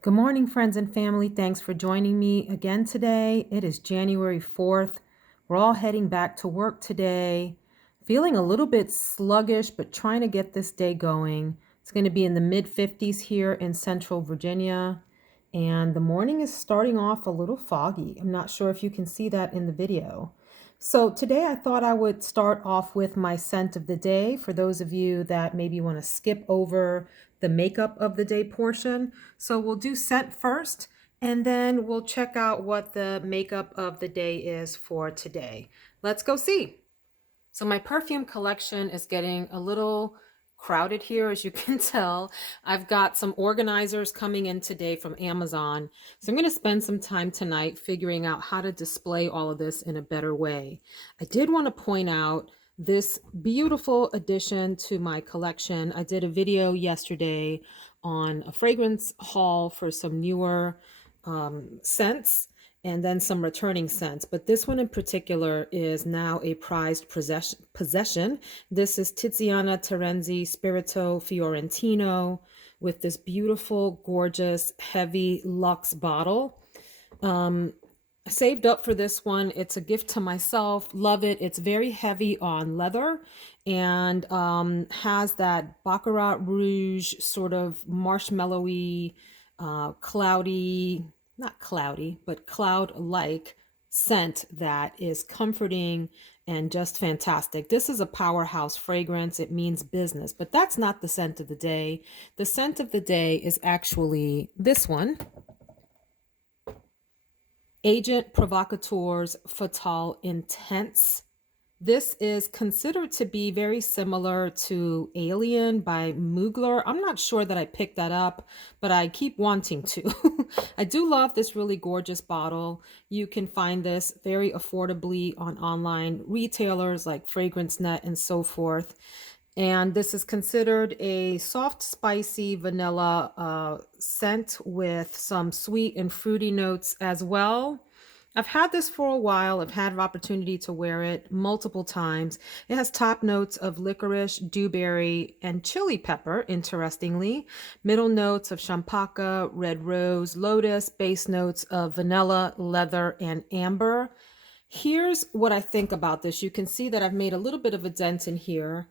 Good morning, friends and family. Thanks for joining me again today. It is January 4th. We're all heading back to work today. Feeling a little bit sluggish, but trying to get this day going. It's going to be in the mid 50s here in Central Virginia. And the morning is starting off a little foggy. I'm not sure if you can see that in the video. So today I thought I would start off with my scent of the day for those of you that maybe want to skip over the makeup of the day portion. So we'll do scent first, and then we'll check out what the makeup of the day is for today. Let's go see. So my perfume collection is getting a little crowded here, as you can tell. I've got some organizers coming in today from Amazon. So I'm going to spend some time tonight figuring out how to display all of this in a better way. I did want to point out this beautiful addition to my collection. I did a video yesterday on a fragrance haul for some newer scents and then some returning scents. But this one in particular is now a prized possession. This is Tiziana Terenzi Spirito Fiorentino with this beautiful, gorgeous, heavy luxe bottle. I saved up for this one. It's a gift to myself. Love it. It's very heavy on leather and has that Baccarat Rouge sort of marshmallowy, cloudy, not cloudy, but cloud-like scent that is comforting and just fantastic. This is a powerhouse fragrance. It means business, but that's not the scent of the day. The scent of the day is actually this one. Agent Provocateur's Fatale Intense. This is considered to be very similar to Alien by Mugler. I'm not sure that I picked that up, but I keep wanting to. I do love this really gorgeous bottle. You can find this very affordably on online retailers like FragranceNet and so forth. And this is considered a soft, spicy vanilla scent with some sweet and fruity notes as well. I've had this for a while. I've had an opportunity to wear it multiple times. It has top notes of licorice, dewberry, and chili pepper, interestingly. Middle notes of champaca, red rose, lotus, base notes of vanilla, leather, and amber. Here's what I think about this. You can see that I've made a little bit of a dent in here.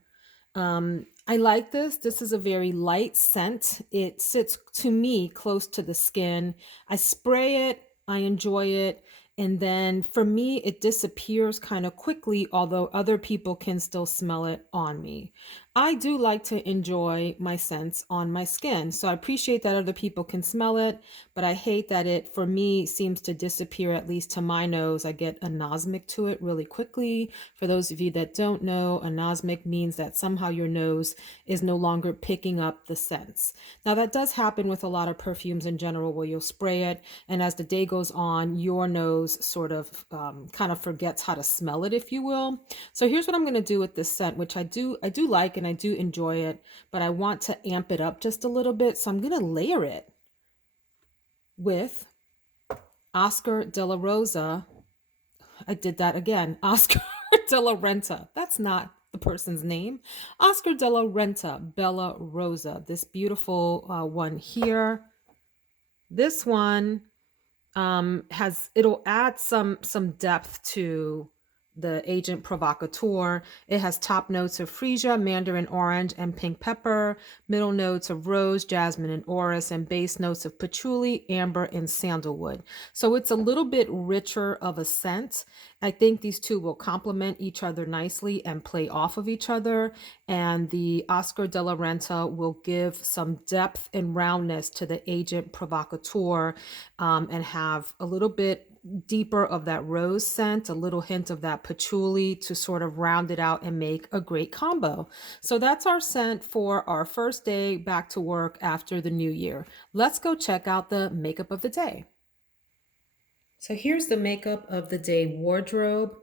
I like this. This is a very light scent. It sits to me close to the skin. I spray it, I enjoy it, and then for me, it disappears kind of quickly, although other people can still smell it on me. I do like to enjoy my scents on my skin, so I appreciate that other people can smell it, but I hate that it, for me, seems to disappear, at least to my nose. I get anosmic to it really quickly. For those of you that don't know, anosmic means that somehow your nose is no longer picking up the scents. Now, that does happen with a lot of perfumes in general, where you'll spray it, and as the day goes on, your nose sort of kind of forgets how to smell it, if you will. So here's what I'm going to do with this scent, which I do like and I do enjoy it, but I want to amp it up just a little bit. So I'm going to layer it with Oscar de la Rosa. I did that again. Oscar de la Renta. That's not the person's name. Oscar de la Renta Bella Rosa. This beautiful one here. This one it'll add some depth to the Agent Provocateur. It has top notes of freesia, mandarin orange, and pink pepper, middle notes of rose, jasmine, and orris, and base notes of patchouli, amber, and sandalwood. So it's a little bit richer of a scent. I think these two will complement each other nicely and play off of each other. And the Oscar de la Renta will give some depth and roundness to the Agent Provocateur and have a little bit deeper of that rose scent, a little hint of that patchouli to sort of round it out and make a great combo. So that's our scent for our first day back to work after the new year. Let's go check out the makeup of the day. So here's the makeup of the day wardrobe.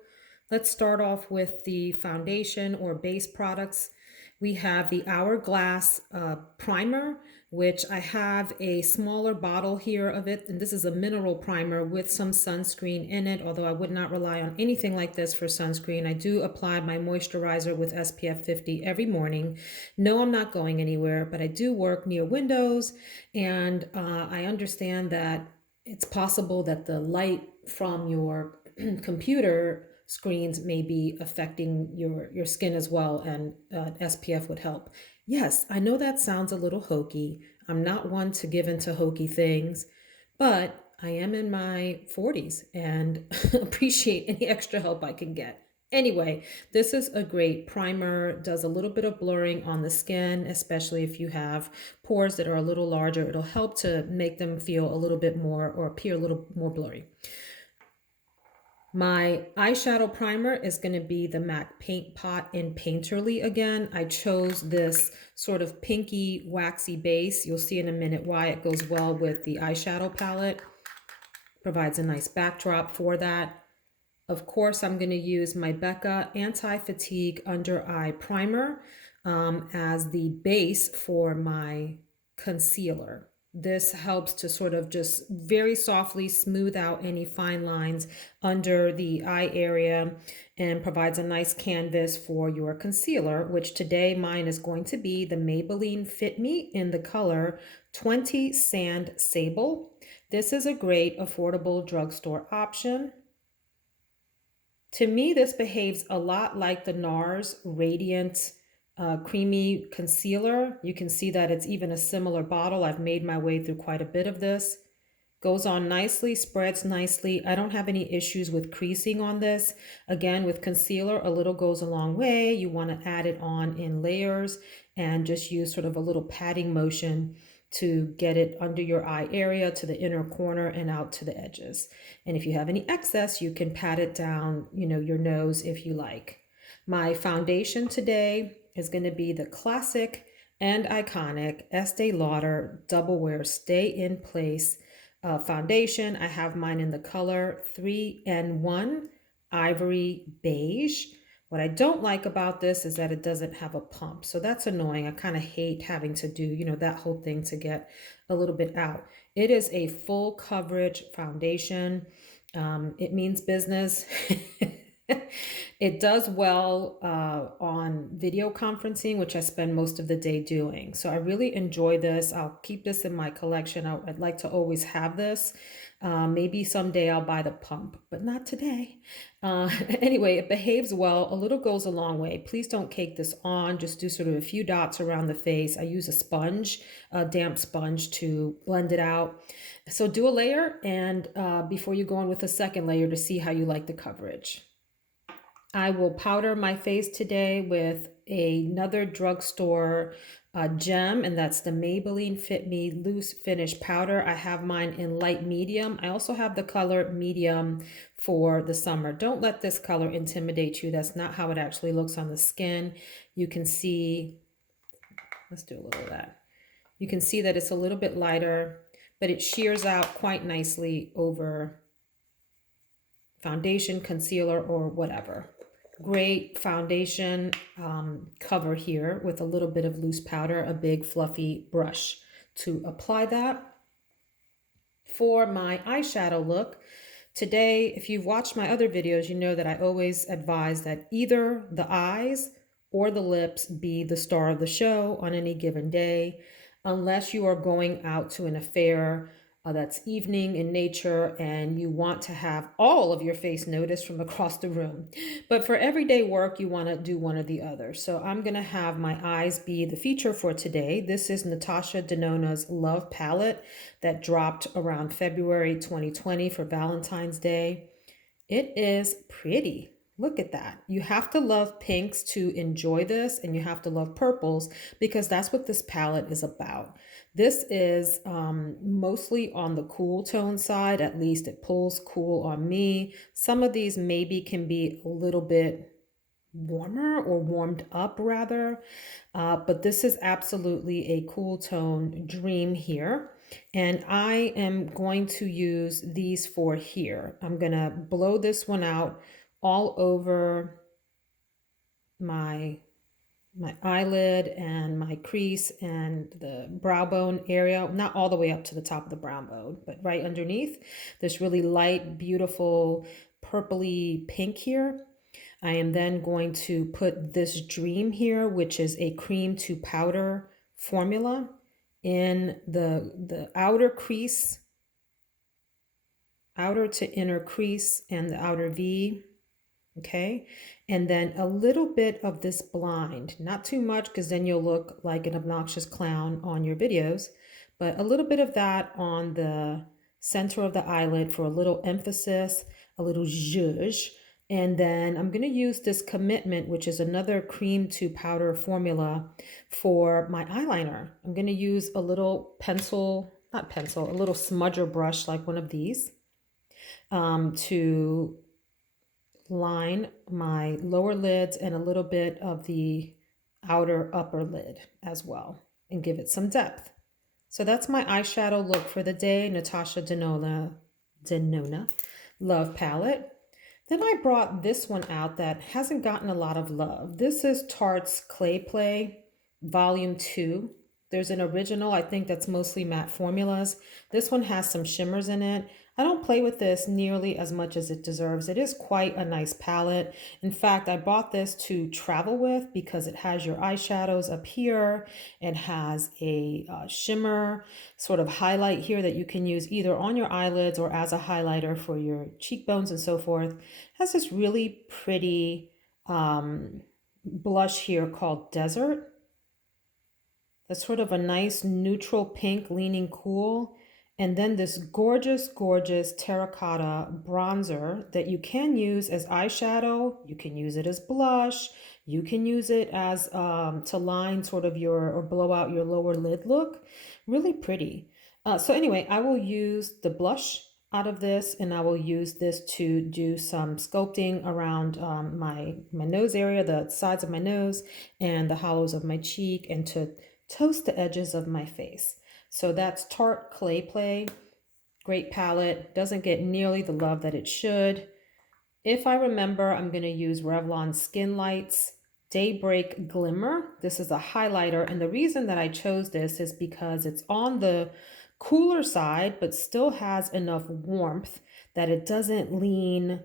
Let's start off with the foundation or base products. We have the Hourglass primer, which I have a smaller bottle here of it. And this is a mineral primer with some sunscreen in it, although I would not rely on anything like this for sunscreen. I do apply my moisturizer with SPF 50 every morning. No, I'm not going anywhere, but I do work near windows, and I understand that it's possible that the light from your computer screens may be affecting your skin as well, and SPF would help. Yes, I know that sounds a little hokey. I'm not one to give into hokey things, but I am in my 40s and appreciate any extra help I can get. Anyway, this is a great primer, does a little bit of blurring on the skin, especially if you have pores that are a little larger. It'll help to make them feel a little bit more or appear a little more blurry. My eyeshadow primer is going to be the MAC Paint Pot in Painterly again. I chose this sort of pinky waxy base. You'll see in a minute why it goes well with the eyeshadow palette. Provides a nice backdrop for that. Of course, I'm going to use my Becca Anti-Fatigue Under Eye Primer as the base for my concealer. This helps to sort of just very softly smooth out any fine lines under the eye area and provides a nice canvas for your concealer, which today mine is going to be the Maybelline Fit Me in the color 20 Sand Sable. This is a great affordable drugstore option. To me, this behaves a lot like the NARS Radiant Creamy Concealer. You can see that it's even a similar bottle. I've made my way through quite a bit of this. Goes on nicely, spreads nicely. I don't have any issues with creasing on this. Again, with concealer, a little goes a long way. You want to add it on in layers and just use sort of a little patting motion to get it under your eye area to the inner corner and out to the edges. And if you have any excess, you can pat it down, your nose if you like. My foundation today is going to be the classic and iconic Estee Lauder Double Wear Stay in Place foundation. I have mine in the color 3N1 Ivory Beige. What I don't like about this is that it doesn't have a pump. So that's annoying. I kind of hate having to do, that whole thing to get a little bit out. It is a full coverage foundation. It means business. It does well on video conferencing, which I spend most of the day doing. So I really enjoy this. I'll keep this in my collection. I'd like to always have this. Maybe someday I'll buy the pump, but not today. Anyway, it behaves well. A little goes a long way. Please don't cake this on. Just do sort of a few dots around the face. I use a sponge, a damp sponge, to blend it out. So do a layer and before you go on with a second layer to see how you like the coverage. I will powder my face today with another drugstore gem, and that's the Maybelline Fit Me Loose Finish Powder. I have mine in light medium. I also have the color medium for the summer. Don't let this color intimidate you. That's not how it actually looks on the skin. You can see, let's do a little of that. You can see that it's a little bit lighter, but it shears out quite nicely over foundation, concealer, or whatever. Great foundation cover here with a little bit of loose powder, a big fluffy brush to apply that. For my eyeshadow look, today, if you've watched my other videos, you know that I always advise that either the eyes or the lips be the star of the show on any given day, unless you are going out to an affair that's evening in nature and you want to have all of your face noticed from across the room. But for everyday work, you want to do one or the other. So I'm going to have my eyes be the feature for today. This is Natasha Denona's Love Palette that dropped around February 2020 for Valentine's Day. It is pretty. Look at that. You have to love pinks to enjoy this, and you have to love purples because that's what this palette is about. This is mostly on the cool tone side. At least it pulls cool on me. Some of these maybe can be a little bit warmer or warmed up rather, but this is absolutely a cool tone dream here. And I am going to use these four here. I'm going to blow this one out all over my my eyelid and my crease and the brow bone area, not all the way up to the top of the brow bone, but right underneath this really light, beautiful, purpley pink here. I am then going to put this Dream here, which is a cream to powder formula, in the outer crease, outer to inner crease, and the outer V. Okay, and then a little bit of this blind, not too much because then you'll look like an obnoxious clown on your videos, but a little bit of that on the center of the eyelid for a little emphasis, a little zhuzh. And then I'm going to use this Commitment, which is another cream to powder formula for my eyeliner. I'm going to use a little pencil, not pencil, a little smudger brush like one of these, to line my lower lids and a little bit of the outer upper lid as well, and give it some depth. So that's my eyeshadow look for the day, Natasha Denona Love Palette. Then I brought this one out that hasn't gotten a lot of love. This is Tarte's Clay Play Volume 2. There's an original, I think that's mostly matte formulas. This one has some shimmers in it. I don't play with this nearly as much as it deserves. It is quite a nice palette. In fact, I bought this to travel with because it has your eyeshadows up here. It has a shimmer sort of highlight here that you can use either on your eyelids or as a highlighter for your cheekbones and so forth. It has this really pretty blush here called Desert. That's sort of a nice neutral pink leaning cool. And then this gorgeous, gorgeous terracotta bronzer that you can use as eyeshadow. You can use it as blush. You can use it as to line sort of your, or blow out your lower lid look. Really pretty. So anyway, I will use the blush out of this, and I will use this to do some sculpting around my nose area, the sides of my nose and the hollows of my cheek, and to toast the edges of my face. So that's Tarte Clay Play. Great palette. Doesn't get nearly the love that it should. If I remember, I'm going to use Revlon Skin Lights Daybreak Glimmer. This is a highlighter, and the reason that I chose this is because it's on the cooler side, but still has enough warmth that it doesn't lean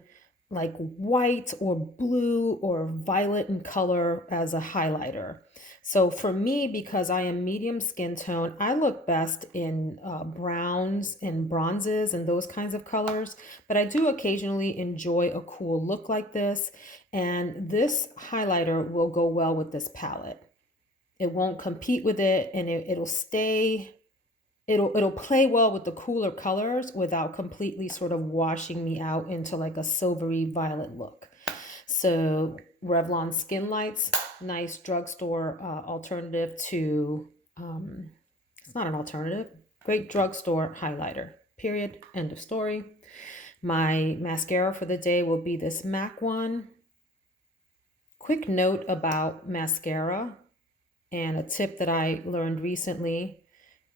like white or blue or violet in color as a highlighter. So for me, because I am medium skin tone, I look best in browns and bronzes and those kinds of colors, but I do occasionally enjoy a cool look like this, and this highlighter will go well with this palette. It won't compete with it, and it'll stay, it'll play well with the cooler colors without completely sort of washing me out into like a silvery violet look. So Revlon Skin Lights, nice drugstore alternative to, it's not an alternative, great drugstore highlighter, period, end of story. My mascara for the day will be this MAC one. Quick note about mascara and a tip that I learned recently.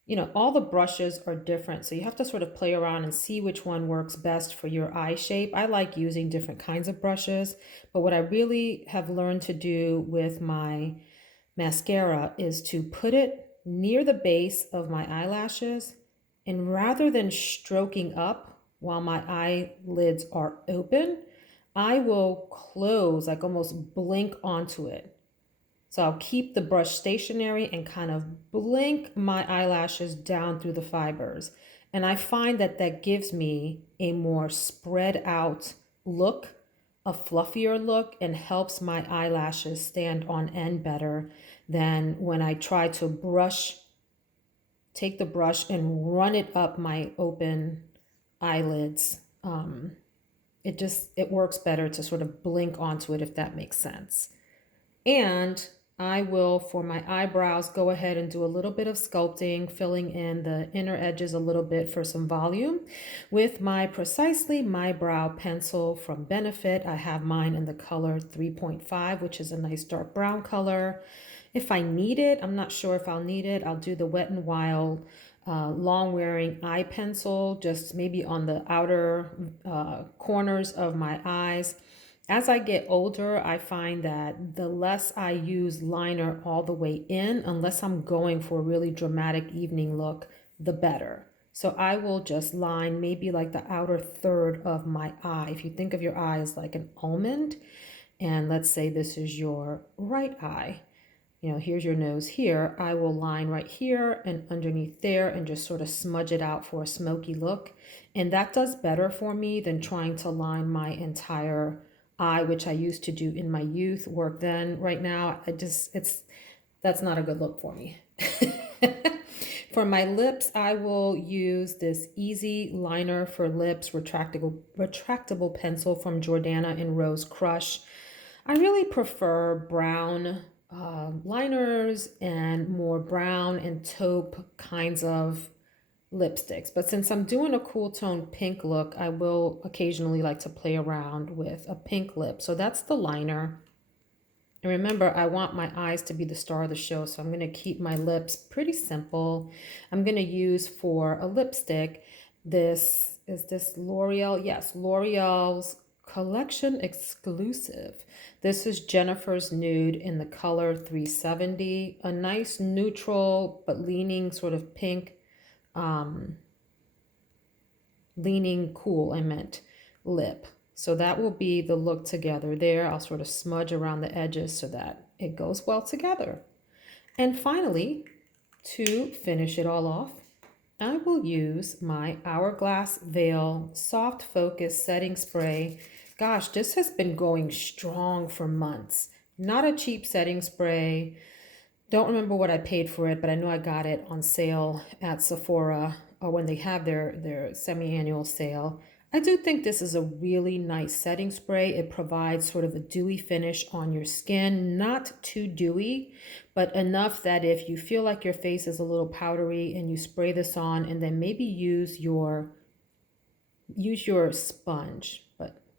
You know, all the brushes are different, so you have to sort of play around and see which one works best for your eye shape. I like using different kinds of brushes, but what I really have learned to do with my mascara is to put it near the base of my eyelashes, and rather than stroking up while my eyelids are open, I will close, like almost blink onto it. So I'll keep the brush stationary and kind of blink my eyelashes down through the fibers. And I find that that gives me a more spread out look, a fluffier look, and helps my eyelashes stand on end better than when I try to take the brush and run it up my open eyelids. It works better to sort of blink onto it, if that makes sense. And I will, for my eyebrows, go ahead and do a little bit of sculpting, filling in the inner edges a little bit for some volume with my Precisely My Brow pencil from Benefit. I have mine in the color 3.5, which is a nice dark brown color. If I need it, I'm not sure if I'll need it, I'll do the Wet n Wild long wearing eye pencil, just maybe on the outer corners of my eyes. As I get older, I find that the less I use liner all the way in, unless I'm going for a really dramatic evening look, the better. So I will just line maybe like the outer third of my eye. If you think of your eye as like an almond, and let's say this is your right eye, here's your nose here. I will line right here and underneath there and just sort of smudge it out for a smoky look. And that does better for me than trying to line my entire eye, which I used to do in my youth, work then. Right now, that's not a good look for me. For my lips, I will use this Easy Liner for Lips retractable pencil from Jordana and Rose Crush. I really prefer brown liners and more brown and taupe kinds of lipsticks. But since I'm doing a cool tone pink look, I will occasionally like to play around with a pink lip. So that's the liner. And remember, I want my eyes to be the star of the show, so I'm going to keep my lips pretty simple. I'm going to use for a lipstick, this L'Oreal? Yes, L'Oreal's Collection Exclusive. This is Jennifer's Nude in the color 370, a nice neutral but leaning sort of pink, leaning cool, I meant, lip. So that will be the look together there. I'll sort of smudge around the edges so that it goes well together. And finally, to finish it all off, I will use my Hourglass Veil Soft Focus Setting Spray. Gosh, this has been going strong for months. Not a cheap setting spray. Don't remember what I paid for it, but I know I got it on sale at Sephora or when they have their semi-annual sale. I do think this is a really nice setting spray. It provides sort of a dewy finish on your skin, not too dewy, but enough that if you feel like your face is a little powdery and you spray this on and then maybe use your sponge.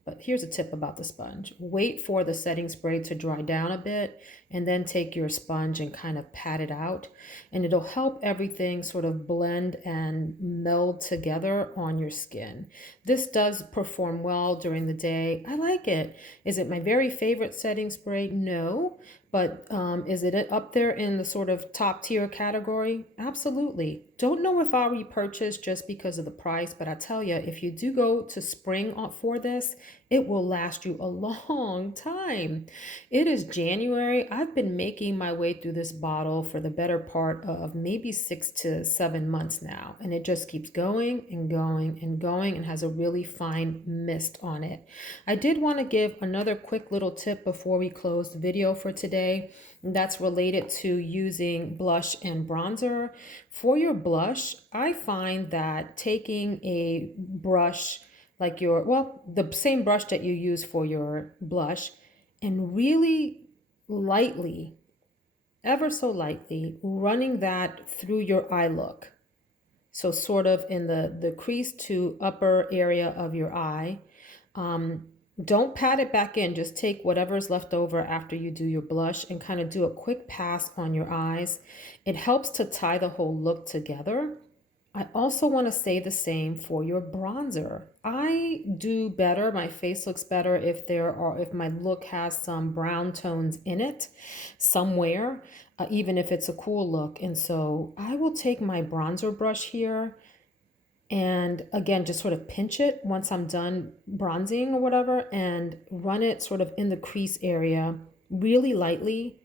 But here's a tip about the sponge. Wait for the setting spray to dry down a bit and then take your sponge and kind of pat it out. And it'll help everything sort of blend and meld together on your skin. This does perform well during the day. I like it. Is it my very favorite setting spray? No. But is it up there in the sort of top tier category? Absolutely. Don't know if I'll repurchase just because of the price, but I tell you, if you do go to spring for this, it will last you a long time. It is January. I've been making my way through this bottle for the better part of maybe 6 to 7 months now, and it just keeps going and going and going and has a really fine mist on it. I did want to give another quick little tip before we close the video for today. That's related to using blush and bronzer. For your blush, I find that taking a brush like the same brush that you use for your blush, and really lightly, ever so lightly, running that through your eye look. So sort of in the crease to upper area of your eye. Don't pat it back in. Just take whatever's left over after you do your blush and kind of do a quick pass on your eyes. It helps to tie the whole look together. I also want to say the same for your bronzer. I do better, my face looks better if my look has some brown tones in it somewhere, even if it's a cool look. And so I will take my bronzer brush here and again, just sort of pinch it once I'm done bronzing or whatever and run it sort of in the crease area really lightly.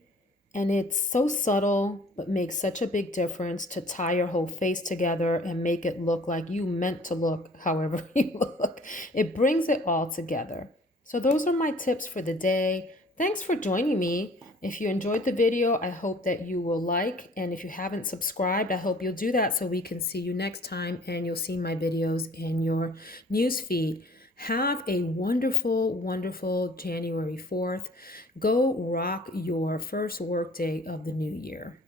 And it's so subtle, but makes such a big difference to tie your whole face together and make it look like you meant to look however you look. It brings it all together. So those are my tips for the day. Thanks for joining me. If you enjoyed the video, I hope that you will like. And if you haven't subscribed, I hope you'll do that so we can see you next time and you'll see my videos in your news feed. Have a wonderful, wonderful January 4th. Go rock your first work day of the new year.